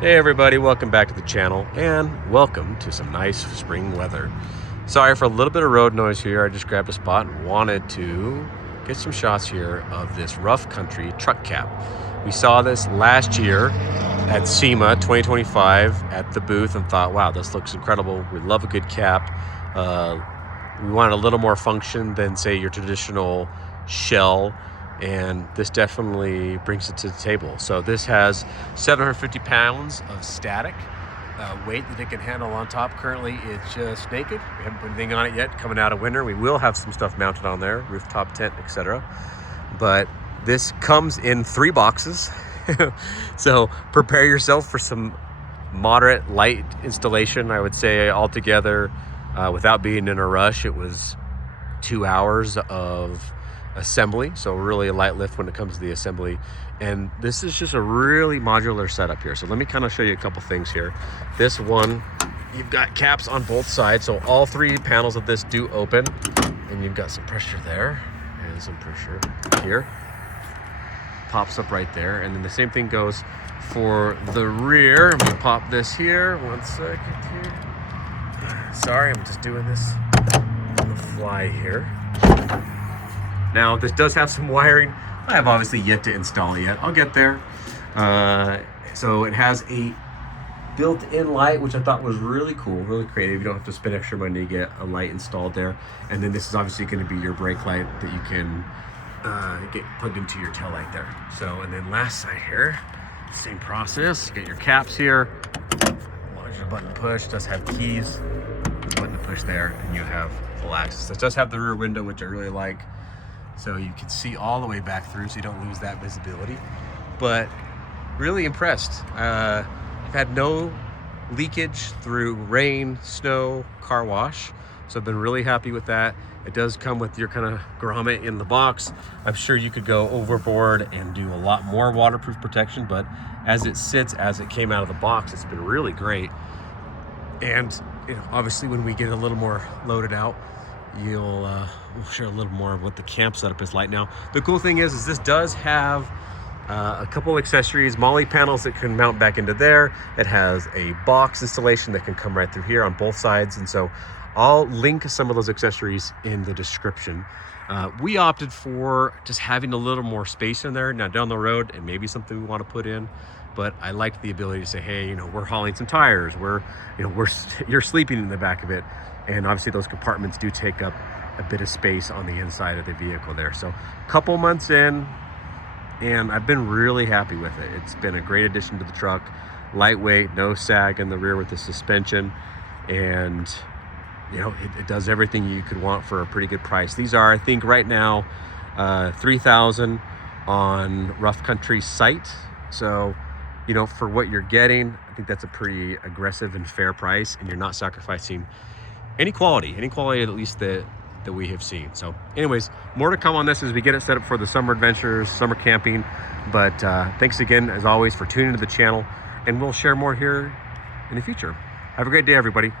Hey everybody, welcome back to the channel and welcome to some nice spring weather. Sorry for a little bit of road noise here. I just grabbed a spot and wanted to get some shots here of this rough country truck cap. We saw this last year at SEMA 2025 at the booth and thought, wow, this looks incredible. We love a good cap. We want a little more function than say your traditional shell, and this definitely brings it to the table. So this has 750 pounds of static weight that it can handle on top. Currently it's just naked. We haven't put anything on it yet. Coming out of winter, we will have some stuff mounted on there, rooftop tent, etc. But this comes in 3 boxes. So prepare yourself for some moderate light installation. I would say altogether, without being in a rush, it was 2 hours of assembly, so really a light lift when it comes to the assembly. And this is just a really modular setup here. So let me kind of show you a couple things here. This one, you've got caps on both sides, so all 3 panels of this do open, and you've got some pressure there and some pressure here. Pops up right there. And then the same thing goes for the rear. I'm gonna pop this here. 1 second here. Sorry, I'm just doing this on the fly here. Now, this does have some wiring. I have obviously yet to install it yet. I'll get there. So it has a built-in light, which I thought was really cool, really creative. You don't have to spend extra money to get a light installed there. And then this is obviously going to be your brake light that you can get plugged into your tail light there. So, and then last side here, same process. Get your caps here. Modular button push. Does have keys. Button to push there, and you have full access. It does have the rear window, which I really like. So you can see all the way back through, so you don't lose that visibility. But really impressed. I've had no leakage through rain, snow, car wash. So I've been really happy with that. It does come with your kind of grommet in the box. I'm sure you could go overboard and do a lot more waterproof protection, but as it sits, as it came out of the box, it's been really great. And obviously when we get a little more loaded out, we'll share a little more of what the camp setup is like. Now, the cool thing is this does have a couple accessories, Molly panels that can mount back into there. It has a box installation that can come right through here on both sides. And so I'll link some of those accessories in the description. We opted for just having a little more space in there. Now down the road, and maybe something we want to put in, but I liked the ability to say, hey, we're hauling some tires. You're sleeping in the back of it. And obviously those compartments do take up a bit of space on the inside of the vehicle there. So a couple months in, and I've been really happy with it. It's been a great addition to the truck. Lightweight, no sag in the rear with the suspension, and it does everything you could want for a pretty good price. These are, I think right now, $3,000 on Rough Country site. So for what you're getting, I think that's a pretty aggressive and fair price, and you're not sacrificing any quality at least that we have seen. So anyways, more to come on this as we get it set up for the summer adventures, summer camping. But thanks again, as always, for tuning into the channel, and we'll share more here in the future. Have a great day, everybody.